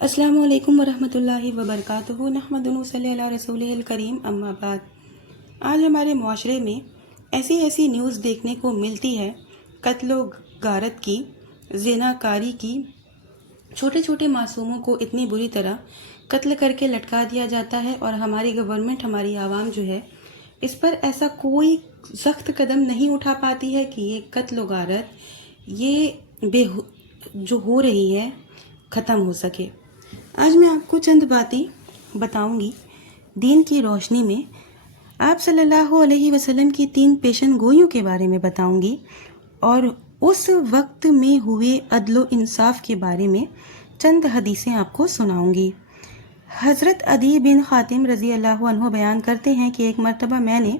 السلام علیکم ورحمۃ اللہ وبرکاتہ، نحمدہ و صلی علی رسولہ کریم، اما بعد۔ آج ہمارے معاشرے میں ایسی نیوز دیکھنے کو ملتی ہے، قتل و غارت کی، زنا کاری کی۔ چھوٹے چھوٹے معصوموں کو اتنی بری طرح قتل کر کے لٹکا دیا جاتا ہے، اور ہماری گورنمنٹ، ہماری عوام جو ہے، اس پر ایسا کوئی سخت قدم نہیں اٹھا پاتی ہے کہ یہ قتل و غارت جو ہو رہی ہے ختم ہو سکے۔ آج میں آپ کو چند باتیں بتاؤں گی دین کی روشنی میں۔ آپ صلی اللہ علیہ وسلم کی 3 پیشن گوئیوں کے بارے میں بتاؤں گی، اور اس وقت میں ہوئے عدل و انصاف کے بارے میں چند حدیثیں آپ کو سناؤں گی۔ حضرت عدی بن حاتم رضی اللہ عنہ بیان کرتے ہیں کہ ایک مرتبہ میں نے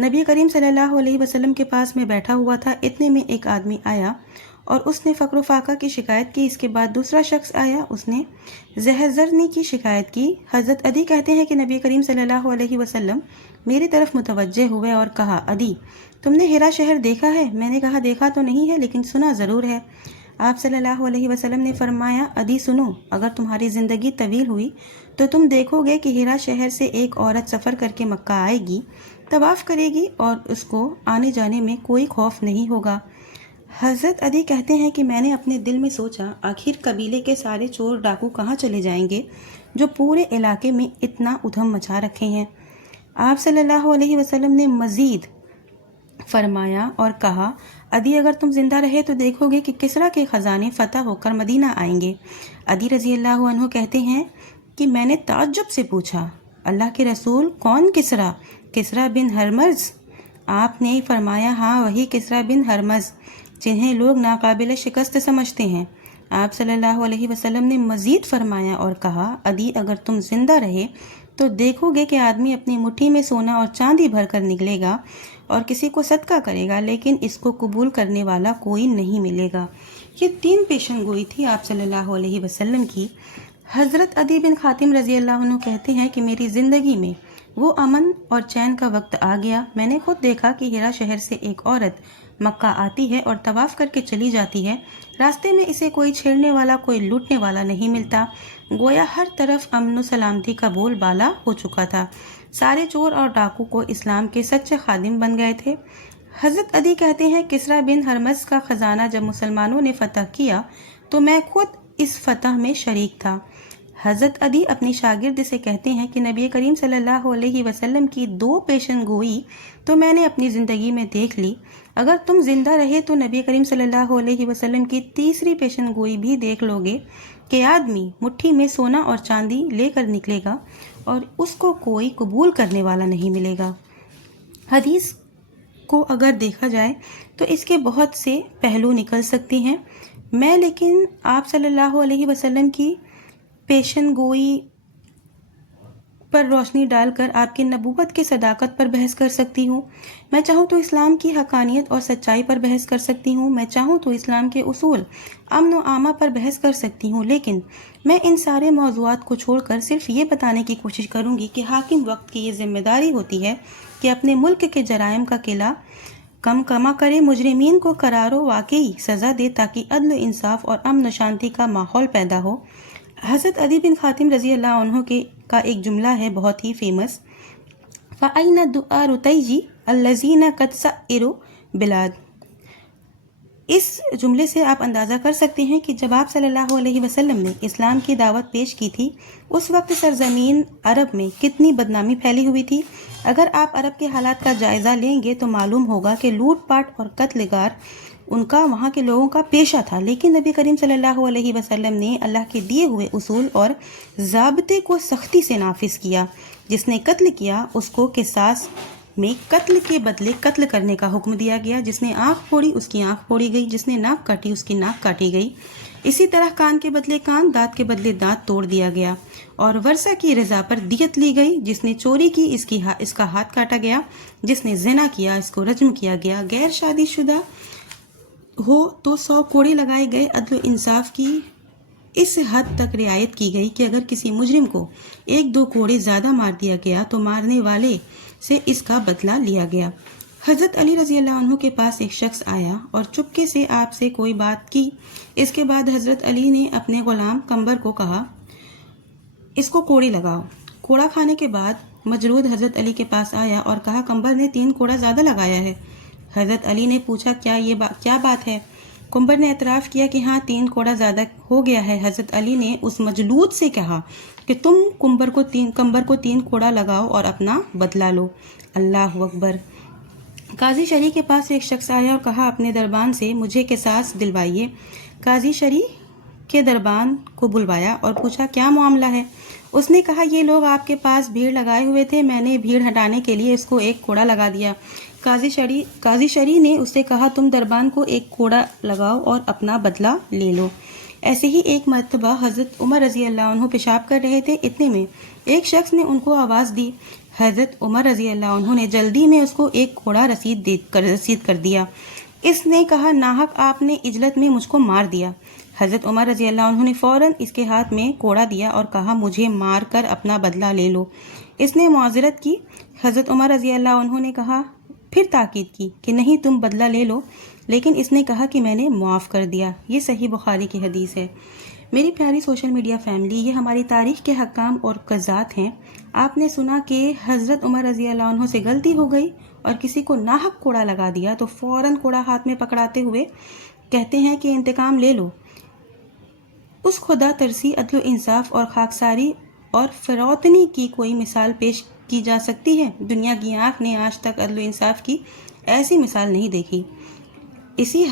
نبی کریم صلی اللہ علیہ وسلم کے پاس میں بیٹھا ہوا تھا، اتنے میں ایک آدمی آیا اور اس نے فقر و فاقہ کی شکایت کی۔ اس کے بعد دوسرا شخص آیا، اس نے زہرزرنی کی شکایت کی۔ حضرت عدی کہتے ہیں کہ نبی کریم صلی اللہ علیہ وسلم میری طرف متوجہ ہوئے اور کہا، عدی تم نے ہیرا شہر دیکھا ہے؟ میں نے کہا دیکھا تو نہیں ہے، لیکن سنا ضرور ہے۔ آپ صلی اللہ علیہ وسلم نے فرمایا، عدی سنو، اگر تمہاری زندگی طویل ہوئی تو تم دیکھو گے کہ ہیرا شہر سے ایک عورت سفر کر کے مکہ آئے گی، طواف کرے گی، اور اس کو آنے جانے میں کوئی خوف نہیں ہوگا۔ حضرت عدی کہتے ہیں کہ میں نے اپنے دل میں سوچا، آخر قبیلے کے سارے چور ڈاکو کہاں چلے جائیں گے جو پورے علاقے میں اتنا ادھم مچا رکھے ہیں۔ آپ صلی اللہ علیہ وسلم نے مزید فرمایا اور کہا، عدی اگر تم زندہ رہے تو دیکھو گے کہ کسریٰ کے خزانے فتح ہو کر مدینہ آئیں گے۔ عدی رضی اللہ عنہ کہتے ہیں کہ میں نے تعجب سے پوچھا، اللہ کے رسول کون کسریٰ؟ کسریٰ بن ہرمز؟ آپ نے فرمایا، ہاں وہی کسریٰ بن ہرمز جنہیں لوگ ناقابل شکست سمجھتے ہیں۔ آپ صلی اللہ علیہ وسلم نے مزید فرمایا اور کہا، عدی اگر تم زندہ رہے تو دیکھو گے کہ آدمی اپنی مٹھی میں سونا اور چاندی بھر کر نکلے گا اور کسی کو صدقہ کرے گا، لیکن اس کو قبول کرنے والا کوئی نہیں ملے گا۔ یہ 3 پیشن گوئی تھی آپ صلی اللہ علیہ وسلم کی۔ حضرت عدی بن حاتم رضی اللہ عنہ کہتے ہیں کہ میری زندگی میں وہ امن اور چین کا وقت آ گیا، میں نے خود دیکھا کہ ہیرا شہر سے ایک عورت مکہ آتی ہے اور طواف کر کے چلی جاتی ہے، راستے میں اسے کوئی چھیڑنے والا، کوئی لوٹنے والا نہیں ملتا، گویا ہر طرف امن و سلامتی کا بول بالا ہو چکا تھا، سارے چور اور ڈاکو کو اسلام کے سچے خادم بن گئے تھے۔ حضرت عدی کہتے ہیں، کسریٰ بن ہرمز کا خزانہ جب مسلمانوں نے فتح کیا تو میں خود اس فتح میں شریک تھا۔ حضرت عدی اپنی شاگرد سے کہتے ہیں کہ نبی کریم صلی اللہ علیہ وسلم کی 2 پیشن گوئی تو میں نے اپنی زندگی میں دیکھ لی، اگر تم زندہ رہے تو نبی کریم صلی اللہ علیہ وسلم کی تیسری پیشن گوئی بھی دیکھ لو گے کہ آدمی مٹھی میں سونا اور چاندی لے کر نکلے گا اور اس کو کوئی قبول کرنے والا نہیں ملے گا۔ حدیث کو اگر دیکھا جائے تو اس کے بہت سے پہلو نکل سکتے ہیں، میں لیکن آپ صلی اللہ علیہ وسلم کی پیشن گوئی پر روشنی ڈال کر آپ کی نبوت کی صداقت پر بحث کر سکتی ہوں۔ میں چاہوں تو اسلام کی حقانیت اور سچائی پر بحث کر سکتی ہوں، میں چاہوں تو اسلام کے اصول امن و امان پر بحث کر سکتی ہوں، لیکن میں ان سارے موضوعات کو چھوڑ کر صرف یہ بتانے کی کوشش کروں گی کہ حاکم وقت کی یہ ذمہ داری ہوتی ہے کہ اپنے ملک کے جرائم کا قلعہ کما کرے، مجرمین کو قرار و واقعی سزا دے تاکہ عدل و انصاف اور امن و شانتی کا ماحول پیدا ہو۔ حضرت عدی بن حاتم رضی اللہ عنہ کا ایک جملہ ہے بہت ہی فیمس، فَأَيْنَ الدُّعَارُ تَيْجِي الَّذِينَ قَدْ سَئِّرُوا بِلَادٍ۔ اس جملے سے آپ اندازہ کر سکتے ہیں کہ جب آپ صلی اللہ علیہ وسلم نے اسلام کی دعوت پیش کی تھی، اس وقت سرزمین عرب میں کتنی بدنامی پھیلی ہوئی تھی۔ اگر آپ عرب کے حالات کا جائزہ لیں گے تو معلوم ہوگا کہ لوٹ پاٹ اور قتل گار ان کا، وہاں کے لوگوں کا پیشہ تھا، لیکن نبی کریم صلی اللہ علیہ وسلم نے اللہ کے دیے ہوئے اصول اور ضابطے کو سختی سے نافذ کیا۔ جس نے قتل کیا اس کو قصاص میں قتل کے بدلے قتل کرنے کا حکم دیا گیا، جس نے آنکھ پھوڑی اس کی آنکھ پھوڑی گئی، جس نے ناک کاٹی اس کی ناک کاٹی گئی، اسی طرح کان کے بدلے کان، دانت کے بدلے دانت توڑ دیا گیا، اور ورثہ کی رضا پر دیت لی گئی۔ جس نے چوری کی اس کا ہاتھ کاٹا گیا، جس نے زنا کیا اس کو رجم کیا گیا، غیر شادی شدہ ہو تو 100 کوڑے لگائے گئے۔ عدل و انصاف کی اس حد تک رعایت کی گئی کہ اگر کسی مجرم کو 1-2 کوڑے زیادہ مار دیا گیا تو مارنے والے سے اس کا بدلہ لیا گیا۔ حضرت علی رضی اللہ عنہ کے پاس ایک شخص آیا اور چپکے سے آپ سے کوئی بات کی۔ اس کے بعد حضرت علی نے اپنے غلام قمبر کو کہا، اس کو کوڑی لگاؤ۔ کوڑا کھانے کے بعد مجرود حضرت علی کے پاس آیا اور کہا کمبر نے 3 کوڑا زیادہ لگایا ہے۔ حضرت علی نے پوچھا کیا بات ہے؟ کمبر نے اعتراف کیا کہ ہاں 3 کوڑا زیادہ ہو گیا ہے۔ حضرت علی نے اس مجلود سے کہا کہ تم کمبر کو 3 کوڑا لگاؤ اور اپنا بدلہ لو۔ اللہ اکبر۔ قاضی شرعی کے پاس ایک شخص آیا اور کہا اپنے دربان سے مجھے قصاص دلوائیے۔ قاضی شرعی کے دربان کو بلوایا اور پوچھا کیا معاملہ ہے؟ اس نے کہا یہ لوگ آپ کے پاس بھیڑ لگائے ہوئے تھے، میں نے بھیڑ ہٹانے کے لیے اس کو 1 کوڑا لگا دیا۔ قاضی شرعی نے اس سے کہا تم دربان کو 1 کوڑا لگاؤ اور اپنا بدلہ لے لو۔ ایسے ہی ایک مرتبہ حضرت عمر رضی اللہ عنہ پیشاب کر رہے تھے، اتنے میں ایک شخص نے ان کو آواز دی۔ حضرت عمر رضی اللہ عنہ نے جلدی میں اس کو 1 کوڑا رسید کر دیا۔ اس نے کہا ناحق آپ نے عجلت میں مجھ کو مار دیا۔ حضرت عمر رضی اللہ عنہ نے فوراً اس کے ہاتھ میں کوڑا دیا اور کہا مجھے مار کر اپنا بدلہ لے لو۔ اس نے معذرت کی۔ حضرت عمر رضی اللہ عنہ نے کہا پھر تاکید کی کہ نہیں تم بدلہ لے لو، لیکن اس نے کہا کہ میں نے معاف کر دیا۔ یہ صحیح بخاری کی حدیث ہے۔ میری پیاری سوشل میڈیا فیملی، یہ ہماری تاریخ کے حکام اور قضات ہیں۔ آپ نے سنا کہ حضرت عمر رضی اللہ عنہ سے غلطی ہو گئی اور کسی کو ناحق کوڑا لگا دیا تو فوراً کوڑا ہاتھ میں پکڑاتے ہوئے کہتے ہیں کہ انتقام لے لو۔ اس خدا ترسی، عدل و انصاف اور خاکساری اور فروتنی کی کوئی مثال پیش کی جا سکتی ہے؟ دنیا کی آنکھ نے آج تک عدل و انصاف کی ایسی مثال نہیں دیکھی۔ اسی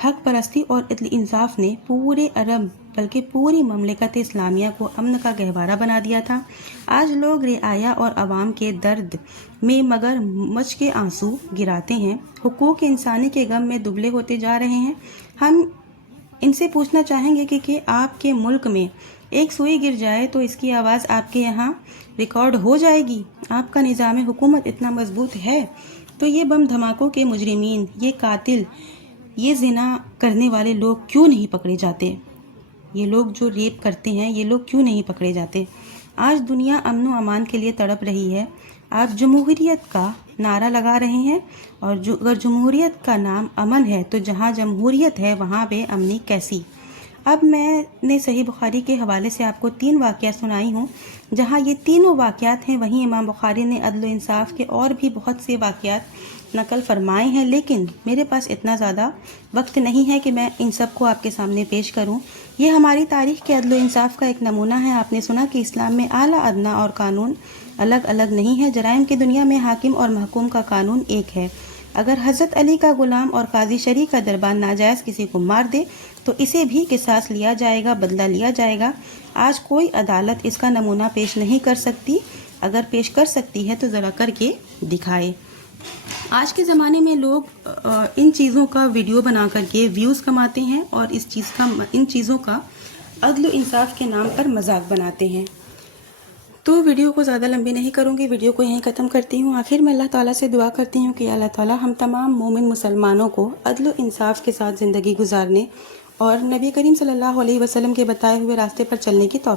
حق پرستی اور عدل انصاف نے پورے عرب بلکہ پوری مملکت اسلامیہ کو امن کا گہوارہ بنا دیا تھا۔ آج لوگ رعایا اور عوام کے درد میں مگر مچ کے آنسو گراتے ہیں، حقوق انسانی کے غم میں دبلے ہوتے جا رہے ہیں۔ ہم ان سے پوچھنا چاہیں گے کہ آپ کے ملک میں ایک سوئی گر جائے تو اس کی آواز آپ کے یہاں ریکارڈ ہو جائے گی؟ آپ کا نظام حکومت اتنا مضبوط ہے تو یہ بم دھماکوں کے مجرمین، یہ قاتل، یہ زنا کرنے والے لوگ کیوں نہیں پکڑے جاتے؟ یہ لوگ جو ریپ کرتے ہیں یہ لوگ کیوں نہیں پکڑے جاتے؟ آج دنیا امن و امان کے لیے تڑپ رہی ہے۔ آپ جمہوریت کا نعرہ لگا رہے ہیں، اور اگر جمہوریت کا نام امن ہے تو جہاں جمہوریت ہے وہاں بے امنی کیسی؟ اب میں نے صحیح بخاری کے حوالے سے آپ کو 3 واقعات سنائی ہوں۔ جہاں یہ تینوں واقعات ہیں وہیں امام بخاری نے عدل و انصاف کے اور بھی بہت سے واقعات نقل فرمائے ہیں، لیکن میرے پاس اتنا زیادہ وقت نہیں ہے کہ میں ان سب کو آپ کے سامنے پیش کروں۔ یہ ہماری تاریخ کے عدل و انصاف کا ایک نمونہ ہے۔ آپ نے سنا کہ اسلام میں اعلیٰ ادنیٰ اور قانون الگ الگ نہیں ہے۔ جرائم کی دنیا میں حاکم اور محکوم کا قانون ایک ہے۔ اگر حضرت علی کا غلام اور قاضی شرعی کا دربان ناجائز کسی کو مار دے تو اسے بھی قصاص لیا جائے گا، بدلہ لیا جائے گا۔ آج کوئی عدالت اس کا نمونہ پیش نہیں کر سکتی، اگر پیش کر سکتی ہے تو ذرا کر کے دکھائے۔ آج کے زمانے میں لوگ ان چیزوں کا ویڈیو بنا کر کے ویوز کماتے ہیں اور ان چیزوں کا عدل و انصاف کے نام پر مذاق بناتے ہیں۔ تو ویڈیو کو زیادہ لمبی نہیں کروں گی، ویڈیو کو یہیں ختم کرتی ہوں۔ آخر میں اللہ تعالیٰ سے دعا کرتی ہوں کہ اللہ تعالیٰ ہم تمام مومن مسلمانوں کو عدل و انصاف کے ساتھ زندگی گزارنے اور نبی کریم صلی اللہ علیہ وسلم کے بتائے ہوئے راستے پر چلنے کی توفیق